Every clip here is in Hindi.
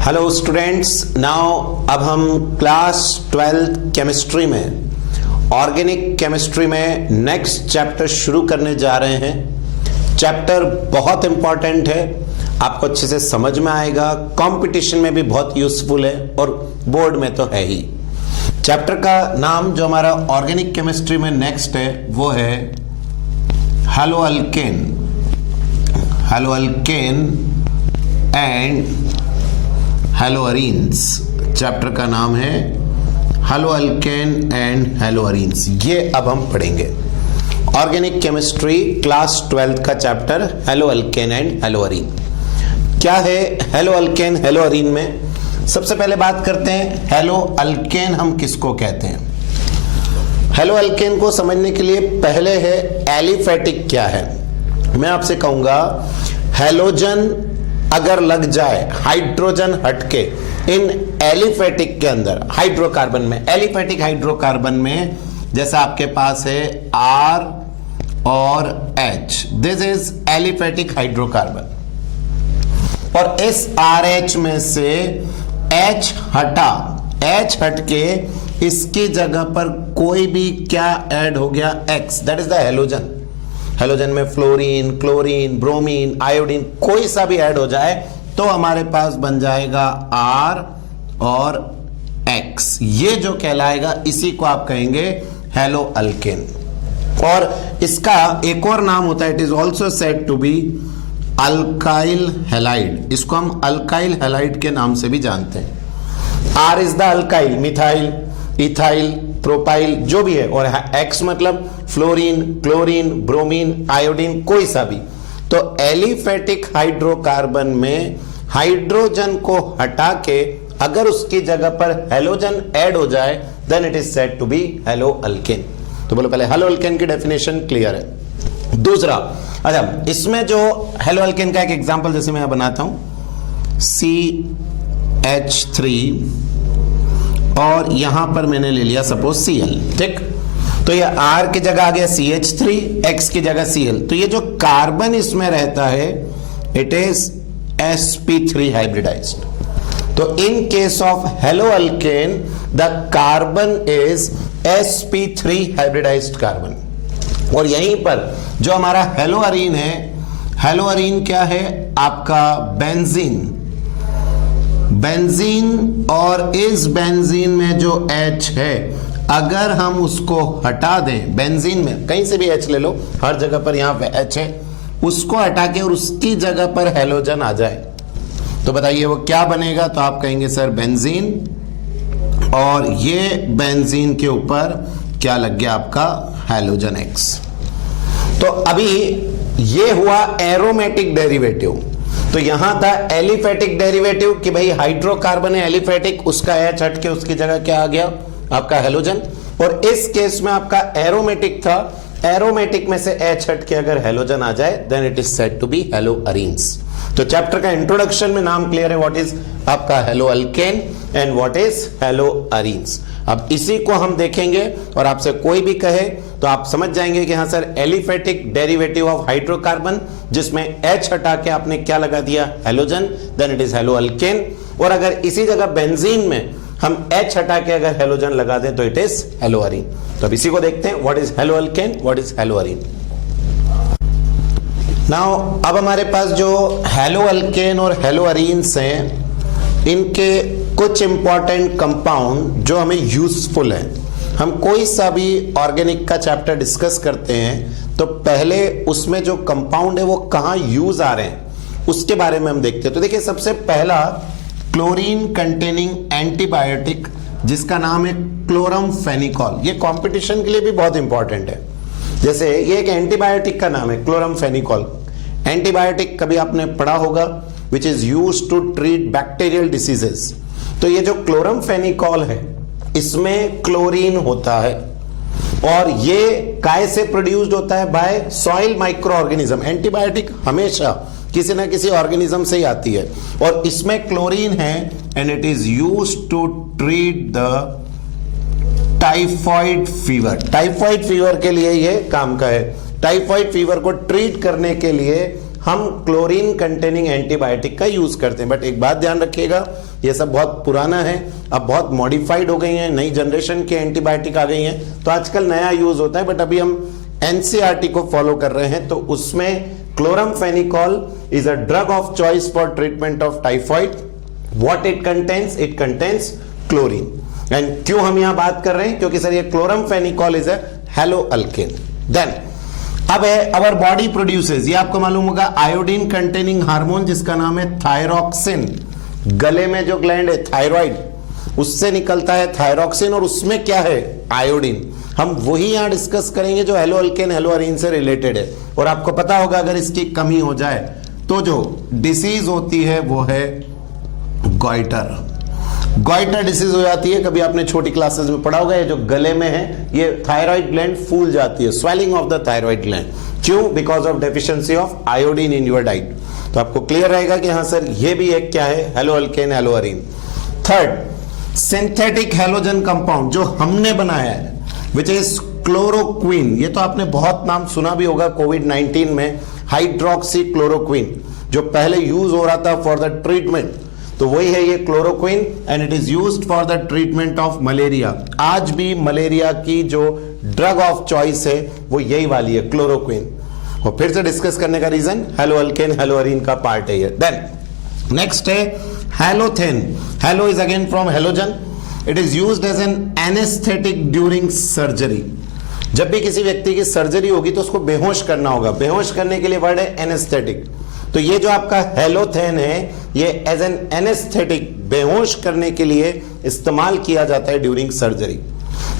हेलो स्टूडेंट्स, नाउ अब हम क्लास 12 केमिस्ट्री में ऑर्गेनिक केमिस्ट्री में नेक्स्ट चैप्टर शुरू करने जा रहे हैं। चैप्टर बहुत इंपॉर्टेंट है, आपको अच्छे से समझ में आएगा, कंपटीशन में भी बहुत यूजफुल है और बोर्ड में तो है ही। चैप्टर का नाम जो हमारा ऑर्गेनिक केमिस्ट्री में नेक्स्ट है वो है हैलोअल्केन एंड हैलोअरीन्स। चैप्टर का नाम है हैलोअल्केन एंड हैलोअरीन्स। ये अब हम पढ़ेंगे ऑर्गेनिक केमिस्ट्री क्लास 12 का चैप्टर हैलोअल्केन एंड हैलोअरीन। क्या है हैलोअल्केन हैलोअरीन में? सबसे पहले बात करते हैं हैलोअल्केन हम किसको कहते हैं। हैलोअल्केन को समझने के लिए पहले है एलिफेटिक क्या है। मैं आपसे कहूंगा हैलोजन अगर लग जाए हाइड्रोजन हटके इन एलिफेटिक के अंदर, हाइड्रोकार्बन में, एलिफेटिक हाइड्रोकार्बन में जैसा आपके पास है R और H, this is aliphatic hydrocarbon, और इस RH में से H हटके इसकी जगह पर कोई भी क्या ऐड हो गया, X, that is the halogen. Halogen में फ्लोरीन, क्लोरीन, ब्रोमीन, आयोडीन कोई सा भी ऐड हो जाए तो हमारे पास बन जाएगा R और X। ये जो कहलाएगा इसी को आप कहेंगे हैलोअल्केन। और इसका एक और नाम होता है, it is also said to be alkyl halide. इसको हम अल्काइल हैलाइड के नाम से भी जानते हैं। R is the alkyl, methyl, ethyl, propyl जो भी है, और X मतलब फ्लोरीन, क्लोरीन, ब्रोमीन, आयोडीन कोई सा भी। तो एलिफेटिक हाइड्रोकार्बन में हाइड्रोजन को हटा के अगर उसकी जगह पर हैलोजन ऐड हो जाए then it is said to be haloalkane. तो बोलो पहले हैलोअल्केन की डेफिनेशन क्लियर है। दूसरा, अच्छा इसमें जो हैलोअल्केन का एक एग्जांपल जैसे मैं बनाता हूं, CH3 और यहां पर मैंने ले लिया सपोज Cl, ठीक। तो ये R की जगह आ गया CH3, X की जगह Cl। तो ये जो कार्बन इसमें रहता है इट इज sp3 हाइब्रिडाइज्ड। तो in case of haloalkane the carbon is sp3 hybridised carbon. और यहीं पर जो हमारा हैलोअरीन है, हैलोअरीन क्या है आपका बेंजीन, और इस बेंजीन में जो H है अगर हम उसको हटा दें, बेंजीन में कहीं से भी H ले लो, हर जगह पर यहां पे H है, उसको हटा के और उसकी जगह पर हैलोजन आ जाए तो बताइए वो क्या बनेगा। तो आप कहेंगे सर बेंजीन, और ये बेंजीन के ऊपर क्या लग गया आपका हैलोजन X। तो अभी ये हुआ एरोमेटिक डेरिवेटिव। तो यहां था एलिफेटिक डेरिवेटिव कि भाई हाइड्रोकार्बन है एलिफेटिक, उसका H हट के उसकी जगह क्या आ गया आपका हैलोजन। और इस केस में आपका एरोमेटिक था, एरोमेटिक में से H हट के अगर हैलोजन आ जाए then it is said to be haloarenes. तो चैप्टर का इंट्रोडक्शन में नाम क्लियर है, व्हाट इज आपका हैलोअल्केन एंड व्हाट इज हैलोअरीन्स। अब इसी को हम देखेंगे और आपसे कोई भी कहे तो आप समझ जाएंगे कि हाँ sir aliphatic derivative of hydrocarbon जिसमें H हटा के आपने क्या लगा दिया हैलोजन, देन इट इज हैलोअल्केन। और अगर इसी जगह बेंजीन में हम H हटा के अगर हैलोजन लगा दें तो इट इज हैलोअरीन। तो अब इसी को देखते हैं, what is haloalkane, what is haloarene. Now अब हमारे पास जो हैलोअल्केन और हैलोअरीन्स हैं इनके कुछ इंपॉर्टेंट कंपाउंड जो हमें यूजफुल है। हम कोई सा भी ऑर्गेनिक का चैप्टर डिस्कस करते हैं तो पहले उसमें जो कंपाउंड है वो कहां यूज आ रहे हैं उसके बारे में हम देखते हैं। तो देखिए सबसे पहला क्लोरीन कंटेनिंग एंटीबायोटिक जिसका नाम है क्लोरमफेनिकॉल। ये कंपटीशन के लिए भी बहुत इंपॉर्टेंट है। जैसे ये एक एंटीबायोटिक का नाम है क्लोरमफेनिकॉल। एंटीबायोटिक कभी आपने पढ़ा होगा which is used to treat bacterial diseases. तो ये जो क्लोरमफेनिकॉल है इसमें क्लोरीन होता है और ये काय से प्रोड्यूस्ड होता है, by soil micro organism. Antibiotic हमेशा किसी ना किसी ऑर्गेनिज्म से ही आती है और इसमें क्लोरीन है and it is used to treat the typhoid fever. Typhoid fever के लिए ये काम का है। टाइफॉइड फीवर को ट्रीट करने के लिए हम क्लोरीन कंटेनिंग एंटीबायोटिक का यूज करते हैं। बट एक बात ध्यान रखिएगा, ये सब बहुत पुराना है, अब बहुत मॉडिफाइड हो गई हैं, नई जनरेशन के एंटीबायोटिक आ गई हैं, तो आजकल नया यूज होता है। बट अभी हम एनसीईआरटी को फॉलो कर रहे हैं, तो उसमें chloramphenicol is a drug of choice for treatment of typhoid. What it contains? It contains chlorine. And क्यों हम यहां बात कर रहे हैं? क्योंकि सर ये क्लोरामफेनिकॉल इज अ हैलोअल्केन। देन अब है आवर बॉडी प्रोड्यूसेस, ये आपको मालूम होगा, आयोडीन कंटेनिंग हार्मोन जिसका नाम है थायरॉक्सिन। गले में जो ग्लैंड है थायराइड, उससे निकलता है थायरॉक्सिन, और उसमें क्या है? आयोडीन। हम वही यहां डिस्कस करेंगे जो हैलोअल्केन हैलोअरीन से रिलेटेड है। और आपको पता होगा अगर इसकी कमी हो जाए तो जो डिसीज होती है वो है गॉइटर। गॉइटर डिसीज हो जाती है, कभी आपने छोटी क्लासेस में पढ़ा होगा, ये जो गले में है ये थायराइड ग्लैंड फूल जाती है, swelling of the thyroid gland. क्यों? Because of deficiency of iodine in your diet. तो आपको क्लियर रहेगा कि हाँ सर ये भी एक क्या है? हैलोअल्केन हैलोअरीन। थर्ड, सिंथेटिक हैलोजन कंपाउंड जो हमने बनाया है विच इज क्लोरोक्विन। ये तो आपने बहुत नाम सुना भी होगा, कोविड-19 में हाइड्रोक्सी क्लोरोक्विन जो पहले यूज हो रहा था फॉर द ट्रीटमेंट, तो वही है ये chloroquine, and it is used for the treatment of malaria. आज भी मलेरिया की जो ड्रग ऑफ चॉइस है वो यही वाली है, क्लोरोक्विन। और फिर से डिस्कस करने का रीजन हैलोअल्केन हैलोअरीन का पार्ट है ये। देन नेक्स्ट है halothane. Halo is again from halogen. It is used as an anaesthetic during surgery. जब भी किसी व्यक्ति की सर्जरी होगी तो उसको बेहोश करना होगा, बेहोश करने के लिए वर्ड है एनेस्थेटिक। तो ये जो आपका हैलोथेन है ये एज एन एनेस्थेटिक, बेहोश करने के लिए इस्तेमाल किया जाता है ड्यूरिंग सर्जरी।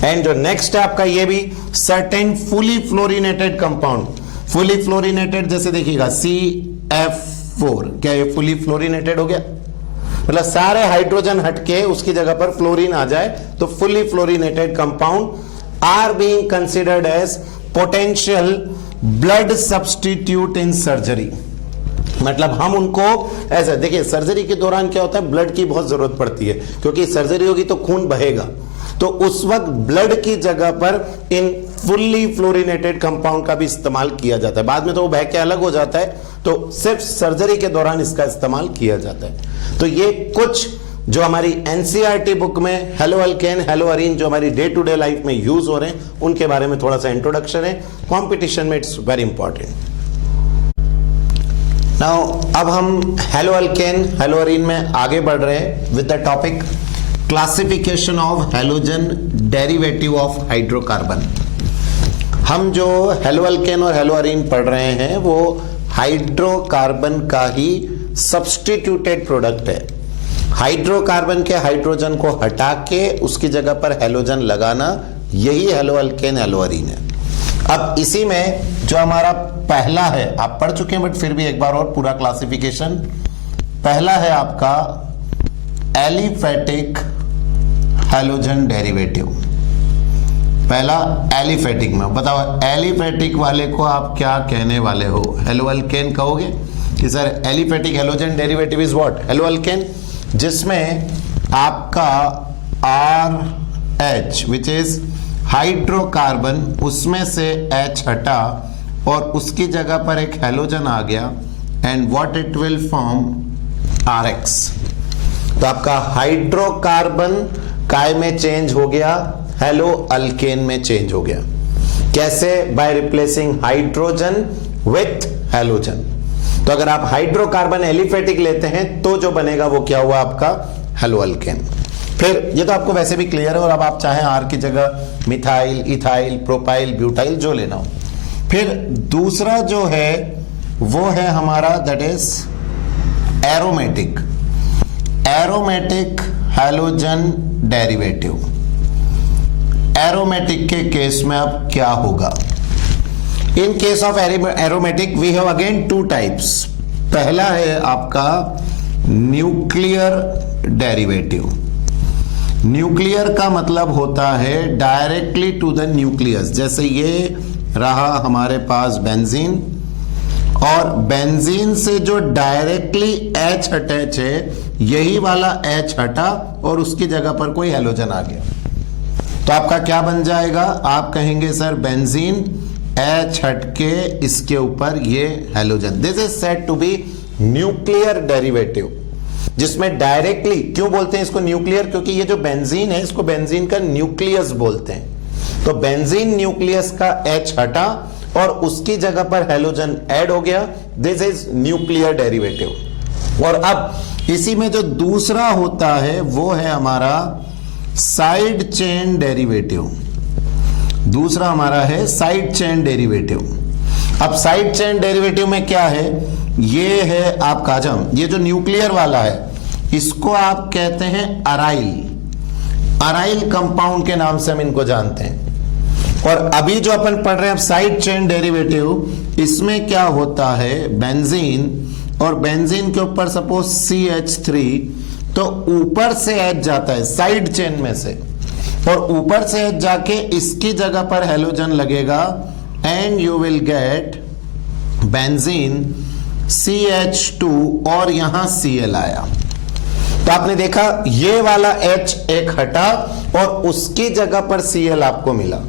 एंड जो नेक्स्ट है आपका ये भी certain fully fluorinated compound. Fully fluorinated जैसे देखिएगा CF4, क्या ये फुली फ्लोरिनेटेड हो गया? मतलब सारे हाइड्रोजन हटके उसकी जगह पर फ्लोरीन आ जाए, तो fully fluorinated compound are being considered as potential blood substitute in surgery. मतलब हम उनको ऐसा देखिए, सर्जरी के दौरान क्या होता है, ब्लड की बहुत जरूरत पड़ती है, क्योंकि सर्जरी होगी तो खून बहेगा, तो उस वक्त ब्लड की जगह पर इन फुल्ली फ्लोरिनेटेड कंपाउंड का भी इस्तेमाल किया जाता है। बाद में तो वो बह के अलग हो जाता है, तो सिर्फ सर्जरी के दौरान इसका इस्तेमाल किया जाता है। तो ये कुछ जो हमारी एनसीईआरटी बुक में हैलोअल्केन हैलोअरीन जो हमारी डे टू डे लाइफ में यूज हो रहे हैं उनके बारे में थोड़ा सा इंट्रोडक्शन है। कॉम्पिटिशन में इट्स वेरी इंपॉर्टेंट। नाउ अब हम हैलोअल्केन हैलोअरीन में आगे बढ़ रहे हैं with the topic classification of halogen derivative of hydrocarbon. हम जो हैलोअल्केन और हैलोअरीन पढ़ रहे हैं वो हाइड्रोकार्बन का ही सब्स्टिट्यूटेड प्रोडक्ट है। हाइड्रोकार्बन के हाइड्रोजन को हटा के उसकी जगह पर हैलोजन लगाना, यही हैलोअल्केन हैलोअरीन है। अब इसी में जो हमारा पहला है, आप पढ़ चुके हैं बट फिर भी एक बार और पूरा क्लासिफिकेशन। पहला है आपका एलिफेटिक हैलोजन डेरिवेटिव। पहला एलिफेटिक में बताओ, एलिफेटिक वाले को आप क्या कहने वाले हो? हैलोअल्केन कहोगे कि sir aliphatic halogen derivative is what? Haloalkane जिसमें आपका RH विच इज हाइड्रोकार्बन, उसमें से H हटा और उसकी जगह पर एक हैलोजन आ गया, and what it will form? RX। तो आपका हाइड्रोकार्बन काय में चेंज हो गया, हैलोअल्केन में चेंज हो गया। कैसे? By replacing hydrogen with halogen. तो अगर आप हाइड्रोकार्बन एलिफेटिक लेते हैं तो जो बनेगा वो क्या हुआ आपका? हैलोअल्केन। फिर ये तो आपको वैसे भी क्लियर है, और अब आप चाहें R की जगह मिथाइल, इथाइल, प्रोपाइल, ब्यूटाइल जो लेना हो। फिर दूसरा जो है वो है हमारा that is aromatic. Aromatic halogen derivative. Aromatic के केस में अब क्या होगा? In case of aromatic we have again two types. पहला है आपका न्यूक्लियर डेरिवेटिव। न्यूक्लियर का मतलब होता है डायरेक्टली टू द न्यूक्लियस। जैसे ये रहा हमारे पास बेंजीन, और बेंजीन से जो डायरेक्टली H अटैच है, यही वाला H हटा और उसकी जगह पर कोई हैलोजन आ गया, तो आपका क्या बन जाएगा? आप कहेंगे सर बेंजीन H हटके इसके ऊपर ये halogen, this is said to be nuclear derivative, जिसमें डायरेक्टली, क्यों बोलते हैं इसको न्यूक्लियर, क्योंकि ये जो बेंजीन है इसको बेंजीन का न्यूक्लियस बोलते हैं। तो बेंजीन न्यूक्लियस का H हटा और उसकी जगह पर हैलोजन ऐड हो गया, दिस इज न्यूक्लियर डेरिवेटिव। और अब इसी में जो दूसरा होता है वो है हमारा साइड चेन डेरिवेटिव। दूसरा हमारा है साइड चेन डेरिवेटिव। अब साइड चेन डेरिवेटिव में क्या है, ये है आपका जम, ये जो न्यूक्लियर वाला है इसको आप कहते हैं अराइल, अराइल कंपाउंड के नाम से हम इनको जानते हैं। और अभी जो अपन पढ़ रहे हैं साइड चेन डेरिवेटिव, इसमें क्या होता है, बेंजीन और बेंजीन के ऊपर सपोज CH3, तो ऊपर से H जाता है साइड चेन में से, और ऊपर से H जाके इसकी जगह पर हैलोजन लगेगा and you will get benzene CH2 और यहां Cl आया। तो आपने देखा ये वाला H एक हटा और उसकी जगह पर Cl आपको मिला।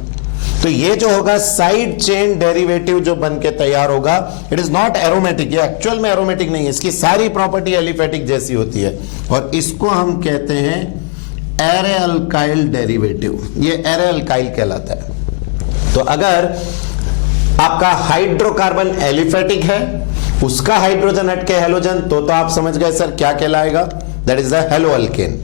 तो ये जो होगा साइड चेन डेरिवेटिव जो बन के तैयार होगा, इट इज नॉट एरोमेटिक, ये एक्चुअल में एरोमेटिक नहीं है, इसकी सारी प्रॉपर्टी एलिफेटिक जैसी होती है, और इसको हम कहते हैं एरे अल्काइल डेरिवेटिव। ये एरे अल्काइल कहलाता है। तो अगर आपका हाइड्रोकार्बन एलिफेटिक है, उसका हाइड्रोजन हटके हैलोजन, तो आप समझ गए सर क्या कहलाएगा, that is the hello alkane.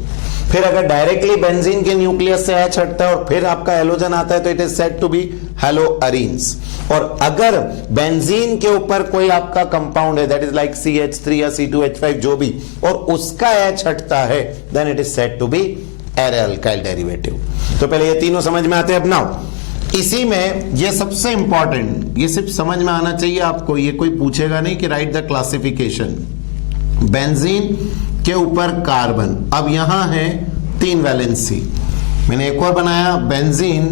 फिर अगर डायरेक्टली बेंजीन के न्यूक्लियस से H हटता है और फिर आपका हैलोजन आता है तो it is said to be halo arenes. और अगर बेंजीन के ऊपर कोई आपका कंपाउंड है, दैट इज लाइक CH3 या C2H5 जो भी, और उसका H हटता है, then it is said to be aryl alkyl derivative. तो पहले ये तीनों समझ में आते हैं। अब नाउ इसी में ये सबसे इंपॉर्टेंट, ये सिर्फ समझ में आना चाहिए आपको, ये कोई पूछेगा नहीं कि राइट द क्लासिफिकेशन। बेंजीन के ऊपर कार्बन, अब यहां है 3 वैलेंसी, मैंने एक और बनाया बेंजीन,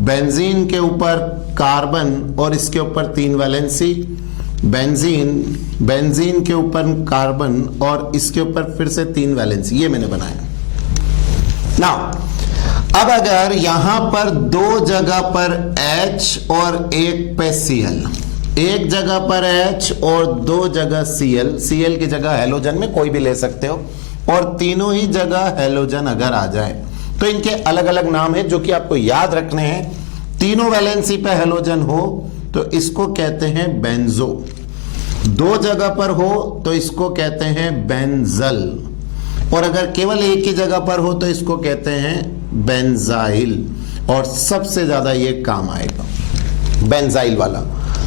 बेंजीन के ऊपर कार्बन और इसके ऊपर 3 वैलेंसी, बेंजीन, बेंजीन के ऊपर कार्बन और इसके ऊपर फिर से 3 वैलेंसी, ये मैंने बनाया। नाउ अब अगर यहां पर 2 जगह पर H और एक पे Cl, एक जगह पर H और 2 जगह Cl, Cl की जगह हैलोजन में कोई भी ले सकते हो, और तीनों ही जगह हैलोजन अगर आ जाए तो इनके अलग अलग नाम है जो कि आपको याद रखने हैं। तीनों वैलेंसी पे हैलोजन हो तो इसको कहते हैं बेंजो, 2 जगह पर हो तो इसको कहते हैं बेंजल, और अगर केवल एक ही जगह पर हो तो इसको कहते हैं बेंजाइल, और सबसे ज्यादा ये काम आएगा बेंजाइल वाला।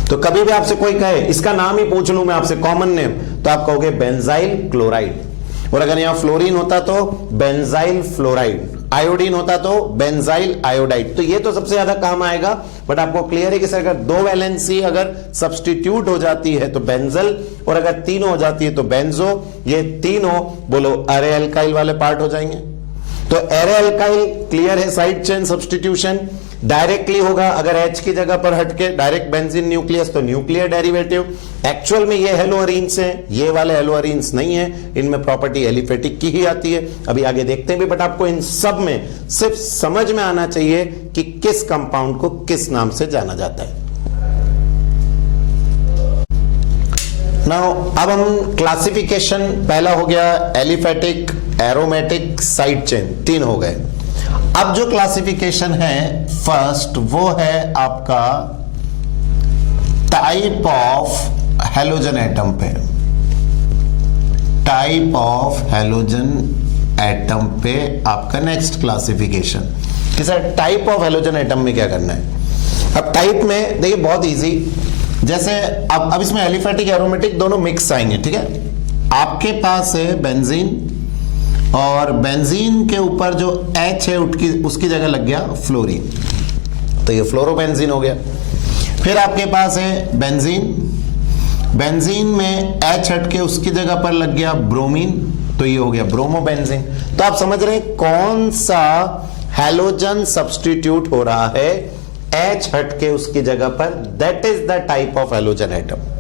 तो कभी भी आपसे कोई कहे इसका नाम ही पूछ लूं मैं आपसे, कॉमन नेम, तो आप कहोगे बेंजाइल क्लोराइड, और अगर यहां फ्लोरीन होता तो बेंजाइल फ्लोराइड, आयोडीन होता तो बेंजाइल आयोडाइड। तो ये तो सबसे ज्यादा काम आएगा, बट आपको क्लियर है कि सर अगर 2 वैलेंसी अगर सब्स्टिट्यूट हो जाती है तो बेंजल, और अगर तीनों हो जाती है तो बेंजो, ये तीनों बोलो एरे अल्काइल वाले पार्ट हो जाएंगे। तो एरे अल्काइल क्लियर है, साइड चेन सब्स्टिट्यूशन डायरेक्टली होगा, अगर H की जगह पर हटके डायरेक्ट बेंजीन न्यूक्लियस तो न्यूक्लियर डेरिवेटिव। एक्चुअल में ये हेलो अरीन्स हैं, ये वाले हेलो अरीन्स नहीं है, इनमें प्रॉपर्टी एलिफेटिक की ही आती है, अभी आगे देखते हैं भी, बट आपको इन सब में सिर्फ समझ में आना चाहिए कि किस कंपाउंड को किस नाम से जाना जाता है। नाउ अब हम क्लासिफिकेशन, पहला हो गया एलिफेटिक, एरोमेटिक, साइड चेन, 3 हो गए। अब जो क्लासिफिकेशन है फर्स्ट वो है आपका टाइप ऑफ हैलोजन एटम पे, टाइप ऑफ हैलोजन एटम पे आपका नेक्स्ट क्लासिफिकेशन कि sir type of halogen atom में क्या करना है। अब टाइप में देखिए बहुत इजी, जैसे अब इसमें एलिफेटिक एरोमेटिक दोनों मिक्स आएंगे, ठीक है। आपके पास है बेंजीन, और बेंजीन के ऊपर जो H है उसकी जगह लग गया फ्लोरीन, तो ये फ्लोरोबेंजीन हो गया। फिर आपके पास है बेंजीन, बेंजीन में H हटके उसकी जगह पर लग गया ब्रोमीन, तो ये हो गया ब्रोमोबेंजीन। तो आप समझ रहे हैं कौन सा हैलोजन सब्स्टिट्यूट हो रहा है H हटके उसकी जगह पर, that is the type of halogen atom.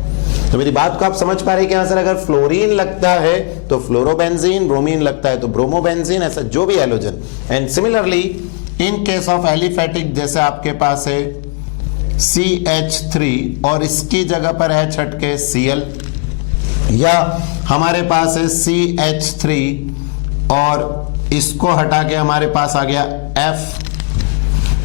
तो मेरी बात को आप समझ पा रहे हैं कि यहां सर अगर फ्लोरीन लगता है तो फ्लोरोबेंजीन, ब्रोमीन लगता है तो ब्रोमोबेंजीन, ऐसा जो भी halogen. And similarly in case of aliphatic, जैसे आपके पास है CH3 और इसकी जगह पर H हटके Cl, या हमारे पास है CH3 और इसको हटा के हमारे पास आ गया F।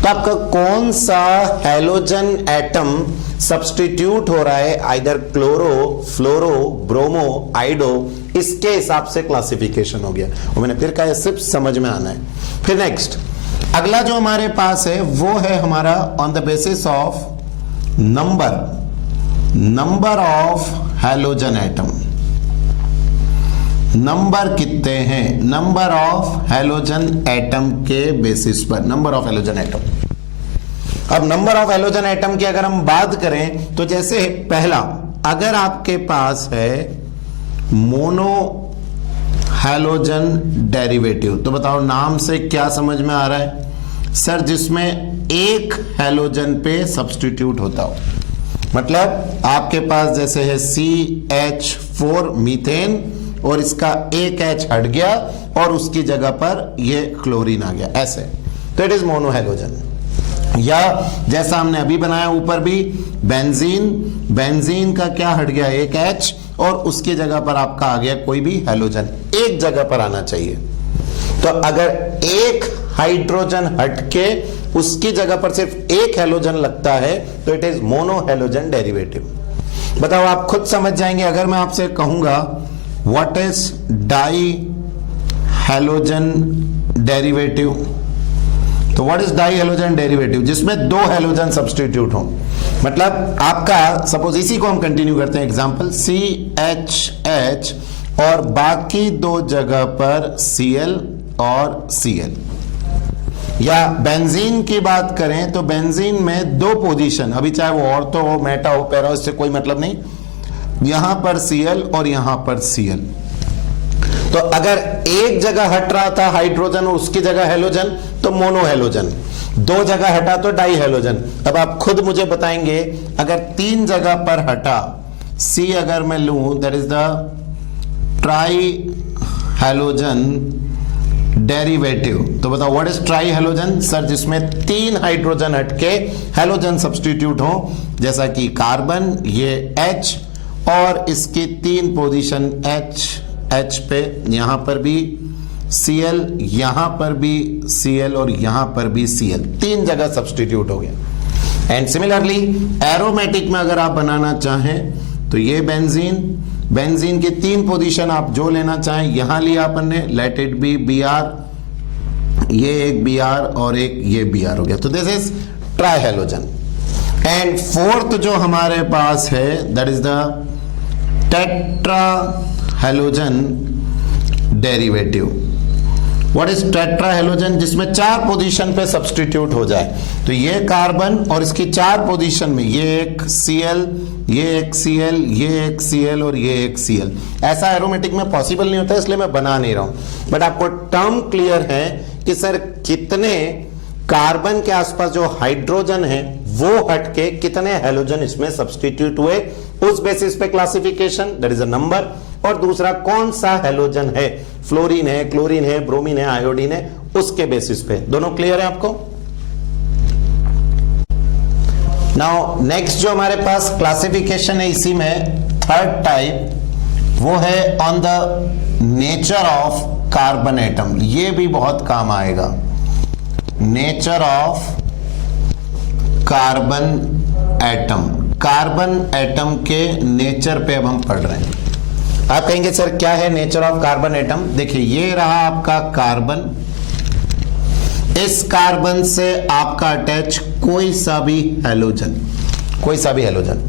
तो आपका कौन सा हैलोजन एटम सब्स्टिट्यूट हो रहा है, आइदर क्लोरो, फ्लोरो, ब्रोमो, आइडो, इसके हिसाब से क्लासिफिकेशन हो गया। वो मैंने फिर कहा सिर्फ समझ में आना है। फिर नेक्स्ट अगला जो हमारे पास है वो है हमारा on the basis of number of halogen atom. Number कितने हैं, नंबर ऑफ हैलोजन एटम के बेसिस पर, नंबर ऑफ हैलोजन एटम। अब नंबर ऑफ हैलोजन एटम की अगर हम बात करें तो जैसे पहला, अगर आपके पास है मोनो हैलोजन डेरिवेटिव, तो बताओ नाम से क्या समझ में आ रहा है सर, जिसमें एक हैलोजन पे सब्स्टिट्यूट होता हो। मतलब आपके पास जैसे है CH4 मीथेन और इसका एक H हट गया और उसकी जगह पर ये क्लोरीन आ गया, ऐसे, तो इट इज मोनो हैलोजन। या जैसा हमने अभी बनाया ऊपर भी बेंजीन का क्या हट गया, एक H और उसकी जगह पर आपका आ गया कोई भी हैलोजन, एक जगह पर आना चाहिए। तो अगर एक हाइड्रोजन हटके उसकी जगह पर सिर्फ एक हैलोजन लगता है तो it is mono halogen derivative. बताओ आप खुद समझ जाएंगे अगर मैं आपसे कहूंगा what is di halogen derivative, तो what is di halogen derivative, जिसमें दो हैलोजन सब्स्टिट्यूट हो। मतलब आपका सपोज इसी को हम कंटिन्यू करते हैं, एग्जांपल CHH और बाकी दो जगह पर Cl और Cl। या बेंजीन की बात करें तो बेंजीन में दो पोजीशन, अभी चाहे वो ऑर्थो हो, मेटा हो, पैरा हो, इससे कोई मतलब नहीं, यहां पर Cl और यहां पर Cl। तो अगर एक जगह हट रहा था हाइड्रोजन और उसकी जगह हैलोजन तो मोनो हैलोजन, दो जगह हटा तो डाई हैलोजन। अब आप खुद मुझे बताएंगे अगर तीन जगह पर हटा, C अगर मैं लूं that is the try halogen derivative, तो बताओ what is try halogen sir, जिसमें तीन हाइड्रोजन हटके हैलोजन सब्स्टिट्यूट हो, जैसा कि कार्बन ये H और इसकी तीन पोजीशन H पे, यहां पर भी Cl, यहां पर भी Cl और यहां पर भी Cl, तीन जगह सब्स्टिट्यूट हो गया। एंड सिमिलरली एरोमेटिक में अगर आप बनाना चाहें तो ये बेंजीन की तीन पोजीशन आप जो लेना चाहें, यहां लिया अपन ने, लेट इट बी Br, ये एक Br और एक ये Br हो गया, तो this is try halogen. And fourth जो हमारे पास है that is the tetra halogen derivative. What is tetra halogen, जिसमें चार पोजीशन पे सब्स्टिट्यूट हो जाए, तो ये कार्बन और इसकी चार पोजीशन में ये एक Cl, ये एक Cl, ये एक Cl और ये एक Cl। ऐसा एरोमेटिक में पॉसिबल नहीं होता इसलिए मैं बना नहीं रहा हूं, बट आपको टर्म क्लियर है कि सर कितने कार्बन के आसपास जो हाइड्रोजन है वो हटके कितने हैलोजन इसमें सब्स्टिट्यूट हुए, उस बेसिस पे classification, that is a number. और दूसरा कौन सा हैलोजन है, फ्लोरीन है, क्लोरीन है, ब्रोमीन है, आयोडीन है, उसके बेसिस पे। दोनों क्लियर है आपको? नाउ नेक्स्ट जो हमारे पास क्लासिफिकेशन है इसी में थर्ड टाइप, वो है on the nature of carbon atom. ये भी बहुत काम आएगा, nature of carbon atom. Carbon atom के नेचर पे अब हम पढ़ रहे हैं। आप कहेंगे सर क्या है नेचर ऑफ कार्बन एटम? देखिए ये रहा आपका कार्बन, इस कार्बन से आपका अटैच कोई सा भी हैलोजन, कोई सा भी हैलोजन,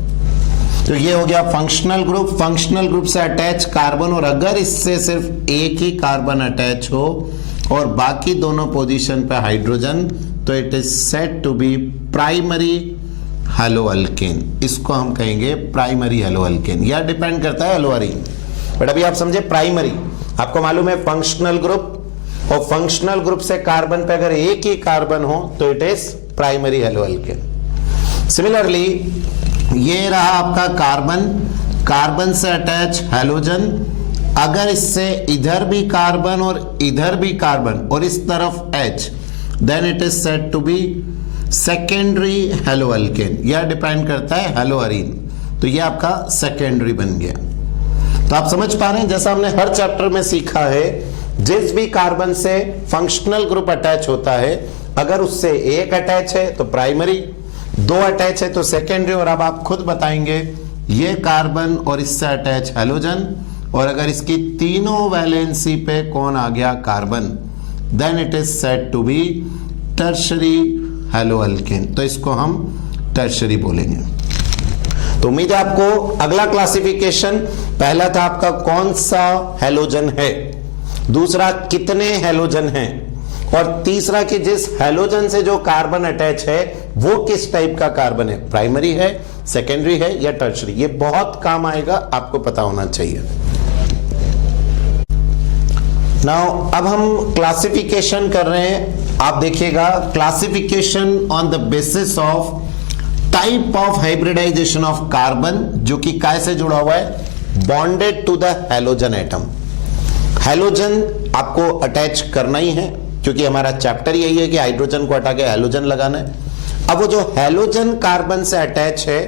तो ये हो गया फंक्शनल ग्रुप। फंक्शनल ग्रुप से अटैच कार्बन, और अगर इससे सिर्फ एक ही कार्बन अटैच हो और बाकी दोनों पोजीशन पे हाइड्रोजन, तो it is said to be primary haloalkane. इसको हम कहेंगे प्राइमरी हैलोअल्केन, या डिपेंड करता है हैलोअरीन, बट अभी आप समझे प्राइमरी। आपको मालूम है फंक्शनल ग्रुप, और फंक्शनल ग्रुप से कार्बन पे अगर एक ही कार्बन हो तो इट इज प्राइमरी हैलोअल्केन। सिमिलरली ये रहा आपका कार्बन, कार्बन से अटैच हैलोजन, अगर इससे इधर भी कार्बन और इधर भी कार्बन और इस तरफ H, then it is said to be secondary halo alkane, यह डिपेंड करता है हेलो अरीन, तो यह आपका सेकेंडरी बन गया। तो आप समझ पा रहे हैं, जैसा हमने हर चैप्टर में सीखा है, जिस भी कार्बन से फंक्शनल ग्रुप अटैच होता है, अगर उससे एक अटैच है तो प्राइमरी, दो अटैच है तो सेकेंडरी, और अब आप खुद बताएंगे ये कार्बन और इससे अटैच हैलोजन, और अगर इसकी तीनों वैलेंसी पे कौन आ गया carbon, then it is said to be tertiary halo alkane, तो इसको हम टर्शरी बोलेंगे। तो उम्मीद है आपको अगला क्लासिफिकेशन, पहला था आपका कौन सा हैलोजन है, दूसरा कितने हैलोजन हैं, और तीसरा कि जिस हैलोजन से जो कार्बन अटैच है वो किस टाइप का कार्बन है, प्राइमरी है, सेकेंडरी है या टर्शरी। ये बहुत काम आएगा, आपको पता होना चाहिए। नाउ अब हम क्लासिफिकेशन कर रहे हैं, आप देखिएगा classification on the basis of type of hybridisation of carbon, जो कि काय से जुड़ा हुआ है, bonded to the halogen atom. Halogen आपको अटैच करना ही है, क्योंकि हमारा चैप्टर यही है कि हाइड्रोजन को हटा के हैलोजन लगाना है। अब वो जो हैलोजन कार्बन से अटैच है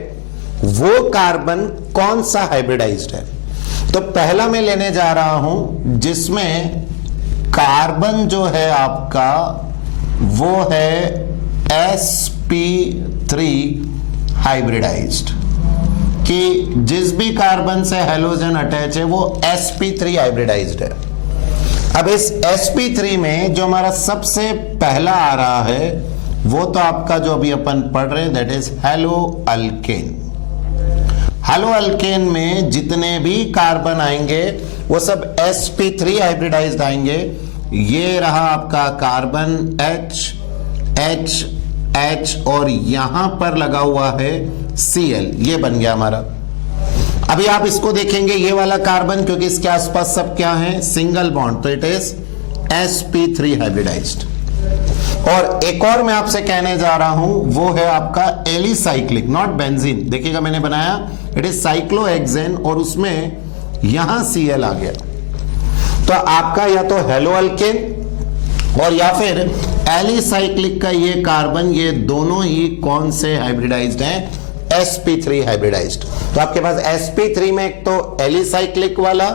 वो कार्बन कौन सा हाइब्रिडाइज्ड है, तो पहला मैं लेने जा रहा हूं जिसमें कार्बन जो है आपका वो है sp3 हाइब्रिडाइज्ड, कि जिस भी कार्बन से हैलोजन अटैच है वो sp3 हाइब्रिडाइज्ड है। अब इस sp3 में जो हमारा सबसे पहला आ रहा है वो तो आपका जो अभी अपन पढ़ रहे हैं, that is hello alkane. Hello alkane में जितने भी कार्बन आएंगे वो सब sp3 हाइब्रिडाइज्ड आएंगे। ये रहा आपका कार्बन H H H और यहां पर लगा हुआ है Cl, ये बन गया हमारा। अभी आप इसको देखेंगे, ये वाला कार्बन क्योंकि इसके आसपास सब क्या है, सिंगल बॉन्ड, तो इट इज sp3 हाइब्रिडाइज्ड। और एक और मैं आपसे कहने जा रहा हूं वो है आपका एलिसाइक्लिक, नॉट बेंजीन। देखिएगा मैंने बनाया, इट इज साइक्लोहेक्सेन और उसमें यहां Cl आ गया। तो आपका या तो हेलो अल्केन और या फिर एलिसाइक्लिक का ये कार्बन, ये दोनों ही कौन से हाइब्रिडाइज्ड हैं, sp3 हाइब्रिडाइज्ड। तो आपके पास sp3 में एक तो एलिसाइक्लिक वाला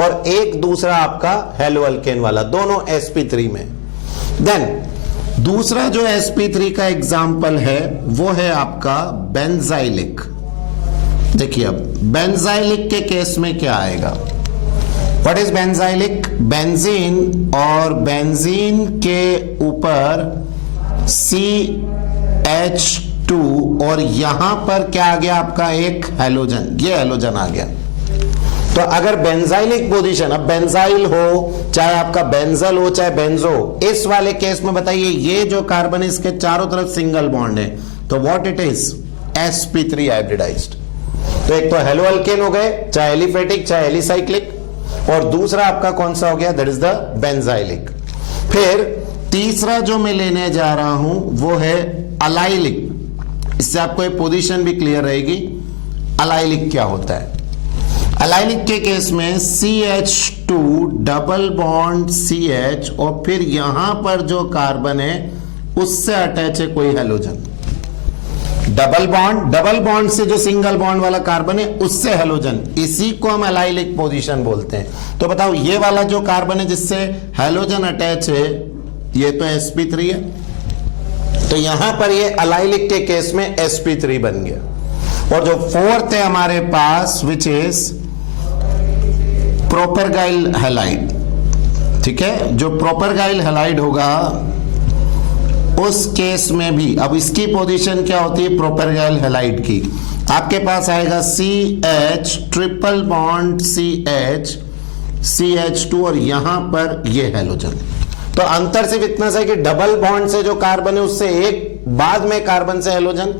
और एक दूसरा आपका हेलो अल्केन वाला, दोनों sp3 में। देन दूसरा जो sp3 का एग्जाम्पल है वो है आपका बेंजाइलिक। देखिए अब बेंजाइलिक के केस में क्या आएगा, व्हाट इज बेंजाइलिक, बेंजीन और बेंजीन के ऊपर CH2 और यहां पर क्या आ गया आपका एक हैलोजन, ये हैलोजन आ गया। तो अगर बेंजाइलिक पोजीशन, अब बेंजाइल हो चाहे आपका बेंजल हो चाहे बेंजो, इस वाले केस में बताइए ये जो कार्बन है इसके चारों तरफ सिंगल बॉन्ड है, तो what it is, sp3 hybridised. तो एक तो हेलो अल्केन हो गए, चाहे एलिफेटिक चाहे एलिसाइक्लिक, और दूसरा आपका कौन सा हो गया, दैट इज द बेंजाइलिक। फिर तीसरा जो मैं लेने जा रहा हूं वो है अलाइलिक। इससे आपको एक पोजीशन भी क्लियर रहेगी, अलाइलिक क्या होता है। अलाइलिक के केस में CH2 डबल बॉन्ड CH और फिर यहां पर जो कार्बन है उससे अटैच है कोई हैलोजन। डबल बॉन्ड से जो सिंगल बॉन्ड वाला कार्बन है उससे हैलोजन, इसी को हम अलाइलिक पोजीशन बोलते हैं। तो बताओ ये वाला जो कार्बन है जिससे हैलोजन अटैच है ये तो sp3 है, तो यहां पर ये अलाइलिक के केस में sp3 बन गया। और जो फोर्थ है हमारे पास विच इज प्रोपेरगाइल हैलाइड, ठीक है, जो प्रोपेरगाइल हैलाइड होगा उस केस में भी, अब इसकी पोजीशन क्या होती है प्रोपेरगाइल हैलाइड की, आपके पास आएगा CH triple bond CH CH2 और यहां पर ये हैलोजन। तो अंतर सिर्फ इतना सा है कि डबल बॉन्ड से जो कार्बन है उससे एक बाद में कार्बन से हैलोजन,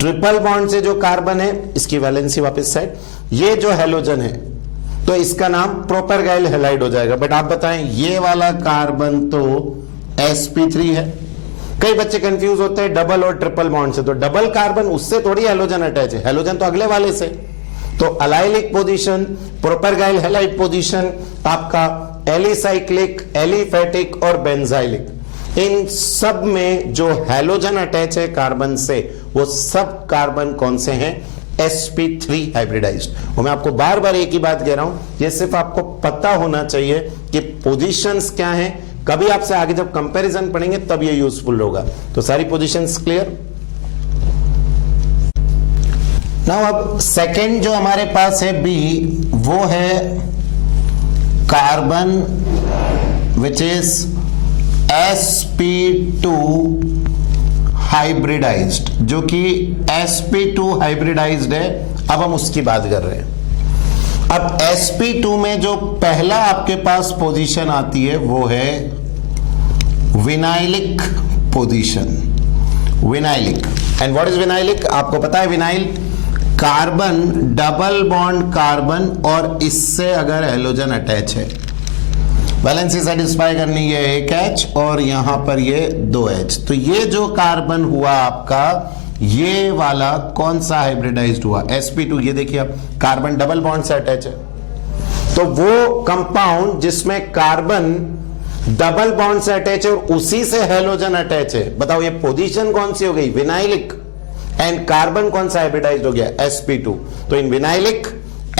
ट्रिपल बॉन्ड से जो कार्बन है इसकी वैलेंसी वापस साइड, ये जो हैलोजन है तो इसका नाम प्रोपेरगाइल हैलाइड हो जाएगा। बट आप बताएं ये वाला कार्बन तो sp3 है। कई बच्चे कंफ्यूज होते हैं डबल और ट्रिपल बॉन्ड से, तो डबल कार्बन उससे थोड़ी हैलोजन अटैच है, हैलोजन तो अगले वाले से। तो अलाइलिक पोजीशन, प्रोपेरगाइल हैलाइड पोजीशन, आपका एलिसाइक्लिक, एलिफेटिक और बेंजाइलिक। इन सब में जो हैलोजन अटैच है कार्बन से, वो सब कार्बन कौन से हैं? sp3 hybridised. और मैं आपको बार बार एक ही बात कह रहा हूं, ये सिर्फ आपको पता होना चाहिए कि पोजीशंस क्या हैं। कभी आपसे आगे जब कंपैरिजन पढ़ेंगे तब ये यूजफुल होगा। तो सारी पोजीशंस क्लियर। नाउ अब सेकंड जो हमारे पास है बी, वो है carbon which is sp2 hybridised, जो कि sp2 हाइब्रिडाइज्ड है। अब हम उसकी बात कर रहे हैं। अब sp2 में जो पहला आपके पास पोजीशन आती है वो है vinylic position. Vinylic, and what is vinylic? आपको पता है vinyl carbon double bond carbon और इससे अगर हैलोजन अटैच है, वैलेंसी सेटिस्फाई करनी है एक H और यहां पर ये 2H। तो ये जो कार्बन हुआ आपका, ये वाला कौन सा हाइब्रिडाइज्ड हुआ? sp2। ये देखिए आप, कार्बन डबल बॉन्ड से अटैच है, तो वो कंपाउंड जिसमें कार्बन डबल बॉन्ड से अटैच है और उसी से हैलोजन अटैच है, बताओ ये पोजीशन कौन सी हो गई? विनाइलिक। एंड कार्बन कौन सा हाइब्रिडाइज्ड हो गया? sp2। तो इन विनाइलिक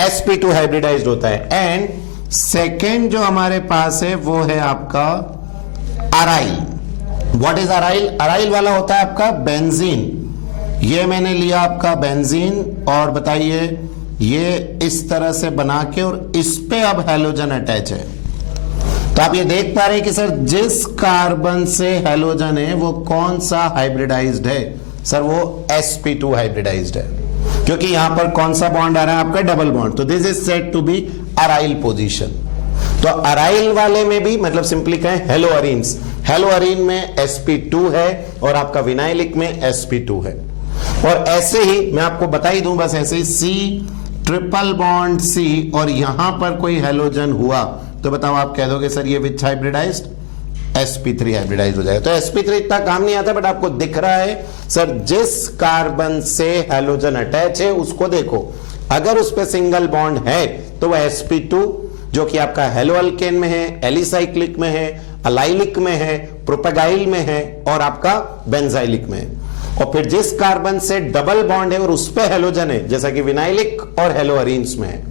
sp2 हाइब्रिडाइज्ड होता है। एंड सेकेंड जो हमारे पास है वो है आपका aryl. What is aryl? Aryl वाला होता है आपका बेंजीन। ये मैंने लिया आपका बेंजीन और बताइए ये इस तरह से बना के और इस पे अब हैलोजन अटैच है। तो आप ये देख पा रहे हैं कि सर जिस कार्बन से हैलोजन है वो कौन सा हाइब्रिडाइज्ड है? सर वो sp2 हाइब्रिडाइज्ड है, क्योंकि यहां पर कौन सा बॉन्ड आ रहा है आपका? Double bond. तो this is said to be aryl position. तो अराइल वाले में भी मतलब सिंपली कहें हेलो अरीन्स, हेलो अरीन में sp2 है और आपका विनाइलिक में sp2 है। और ऐसे ही मैं आपको बता ही दूं, बस ऐसे ही C ट्रिपल बॉन्ड C और यहां पर कोई हैलोजन हुआ तो बताओ आप कह दोगे सर ये विच हाइब्रिडाइज्ड? sp3 हाइब्रिडाइज हो जाएगा। तो sp3 इतना काम नहीं आता, बट आपको दिख रहा है सर जिस कार्बन से हैलोजन अटैच है उसको देखो, अगर उस पे सिंगल बॉन्ड है तो वह sp2 जो कि आपका हेलो अल्केन में है, एलिसाइक्लिक में है, अलाइलिक में है, प्रोपेगाइल में है और आपका बेंजाइलिक में है। और फिर जिस कार्बन से डबल बॉन्ड है और उस पे हैलोजन है, जैसा कि विनाइलिक और हेलो अरीन्स में है।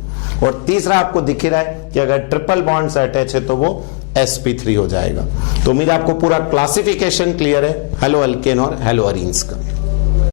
और तीसरा आपको दिख ही रहा है कि अगर ट्रिपल बॉन्ड से अटैच है तो वो sp3 हो जाएगा। तो उम्मीद आपको पूरा क्लासिफिकेशन क्लियर है हेलो अल्केन और हेलो अरीन्स का।